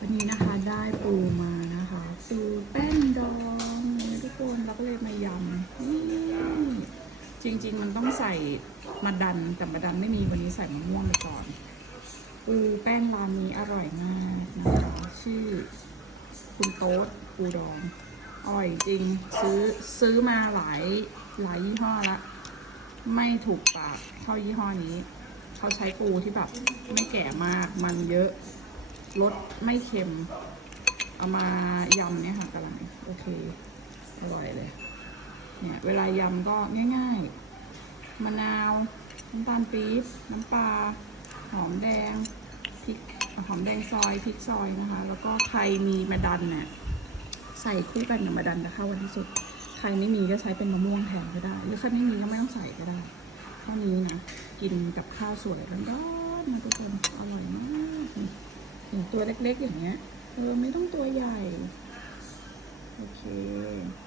วันนี้นะคะได้ปูมานะคะปูแป้งดองนี่ยทุกคนเราก็เลยมายำนี่จริง ๆ มันต้องใส่มาดันแต่มาดันไม่มีวันนี้ใส่มะม่วงไปก่อนปูแป้งร้านนี้อร่อยมากนะคะชื่อคุณโต๊ดปูดองอร่อยจริงซื้อซื้อมาหลายหลายยี่ห้อละไม่ถูกปากเท่ายี่ห้อนี้ เขาใช้ปูที่แบบไม่แก่มากมันเยอะ รสไม่เค็ม เอามายำเนี่ยค่ะกำลังโอเค อร่อยเลย เนี่ย เวลายำก็ง่าย ๆ มะนาว น้ำตาลปี๊บน้ำปลา หอมแดงพริกหอมแดงซอยพริกซอยนะคะ แล้วก็ใครมีมะดันเนี่ยใส่คู่กันกับมะดันจะเข้ากันที่สุด ใครไม่มีก็ใช้เป็นมะม่วงแทนก็ได้ หรือใครไม่มีก็ไม่ต้องใส่ก็ได้เท่านี้นะ กินกับข้าวสวยร้อนๆนะทุกคน อร่อยมากนี่ อย่างตัวเล็กๆอย่างเงี้ยเออไม่ต้องตัวใหญ่ โอเค